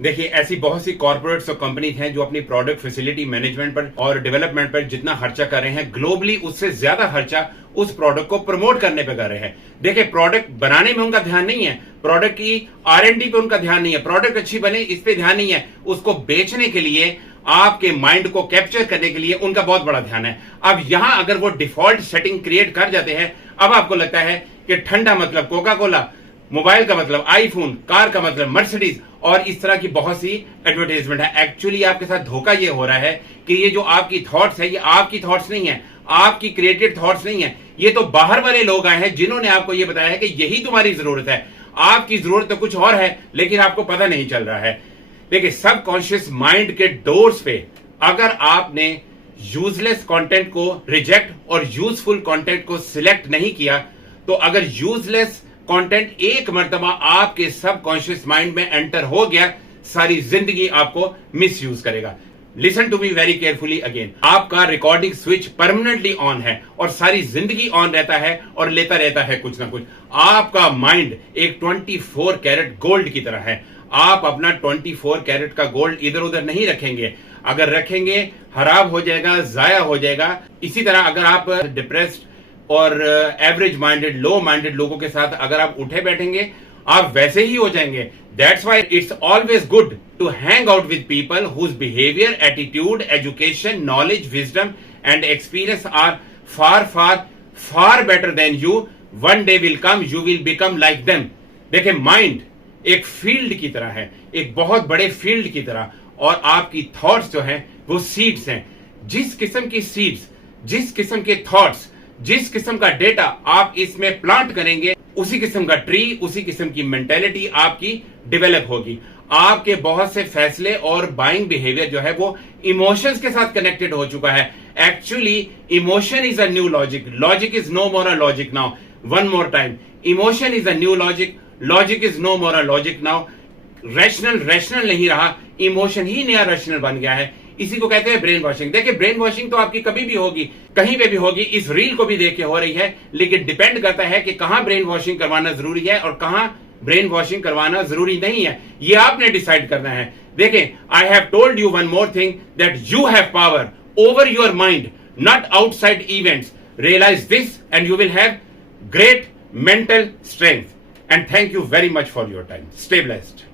देखिए, ऐसी बहुत सी कॉर्पोरेट्स और कंपनीज हैं जो अपनी प्रोडक्ट फैसिलिटी मैनेजमेंट पर और डेवलपमेंट पर जितना खर्चा कर रहे हैं ग्लोबली, उससे ज्यादा खर्चा उस प्रोडक्ट को प्रमोट करने पे कर रहे हैं। देखिए, प्रोडक्ट बनाने में उनका ध्यान नहीं है, प्रोडक्ट की R&D पे उनका ध्यान नहीं है, प्रोडक्ट अच्छी बने इस पे ध्यान नहीं है, उसको बेचने के लिए, आपके माइंड को कैप्चर करने के लिए उनका बहुत बड़ा ध्यान है। अब यहां अगर वो डिफॉल्ट सेटिंग क्रिएट कर जाते हैं, अब आपको लगता है कि ठंडा मतलब कोका कोला, मोबाइल का मतलब आईफोन, कार का मतलब मर्सिडीज और इस तरह की बहुत सी एडवर्टाइजमेंट है। एक्चुअली आपके साथ धोखा ये हो रहा है कि ये जो आपकी थॉट्स है, ये आपकी थॉट्स नहीं है, आपकी क्रिएटेड थॉट्स नहीं है, ये तो बाहर वाले लोग आए हैं जिन्होंने आपको ये बताया है कि यही तुम्हारी जरूरत है। आपकी जरूरत तो कुछ और है, लेकिन आपको पता नहीं चल रहा है। देखिए, सबकॉन्शियस माइंड के डोर्स पे अगर आपने यूजलेस कंटेंट को रिजेक्ट और यूजफुल कंटेंट को सिलेक्ट नहीं किया, तो अगर यूजलेस कंटेंट एक मर्तबा आपके सबकॉन्शियस माइंड में एंटर हो गया, सारी जिंदगी आपको मिसयूज करेगा। Listen to me very carefully again, आपका रिकॉर्डिंग स्विच परमानेंटली ऑन है और सारी जिंदगी ऑन रहता है और लेता रहता है कुछ ना कुछ। आपका माइंड एक 24 कैरेट गोल्ड की तरह है। आप अपना 24 कैरेट का गोल्ड इधर उधर नहीं रखेंगे, अगर रखेंगे खराब हो जाएगा, जाया हो जाएगा। इसी तरह अगर आप डिप्रेस्ड और एवरेज माइंडेड, लो माइंडेड लोगों के साथ अगर आप उठे बैठेंगे, आप वैसे ही हो जाएंगे। That's why it's always good to hang out with people whose behaviour, attitude, education, knowledge, wisdom and experience are far far far better than you. One day will come, you will become like them. देखिए, mind एक field की तरह है, एक बहुत बड़े field की तरह, और आपकी थॉट्स जो हैं वो सीड्स हैं। जिस किस्म की सीड्स, जिस किस्म के थॉट्स, जिस किस्म का डेटा आप इसमें प्लांट करेंगे, उसी किस्म का ट्री, उसी किस्म की मेंटेलिटी आपकी डेवलप होगी। आपके बहुत से फैसले और बाइंग बिहेवियर जो है वो इमोशंस के साथ कनेक्टेड हो चुका है। Actually emotion is a new logic, logic is no more a logic now. One more time, emotion is a new logic, logic is no more a logic now. Rational rational नहीं रहा, emotion ही नया rational बन गया है। इसी को कहते हैं ब्रेन वॉशिंग। देखिए, ब्रेन वॉशिंग तो आपकी कभी भी होगी, कहीं पे भी होगी। इस रील को भी देख के हो रही है, लेकिन डिपेंड करता है कि कहां ब्रेन वॉशिंग करवाना जरूरी है और कहां ब्रेन वॉशिंग करवाना जरूरी नहीं है। ये आपने डिसाइड करना है। देखें, I have told you one more thing, that you have power over your mind, not outside events. Realise this and you will have great mental strength. And thank you very much for your time. Stay blessed.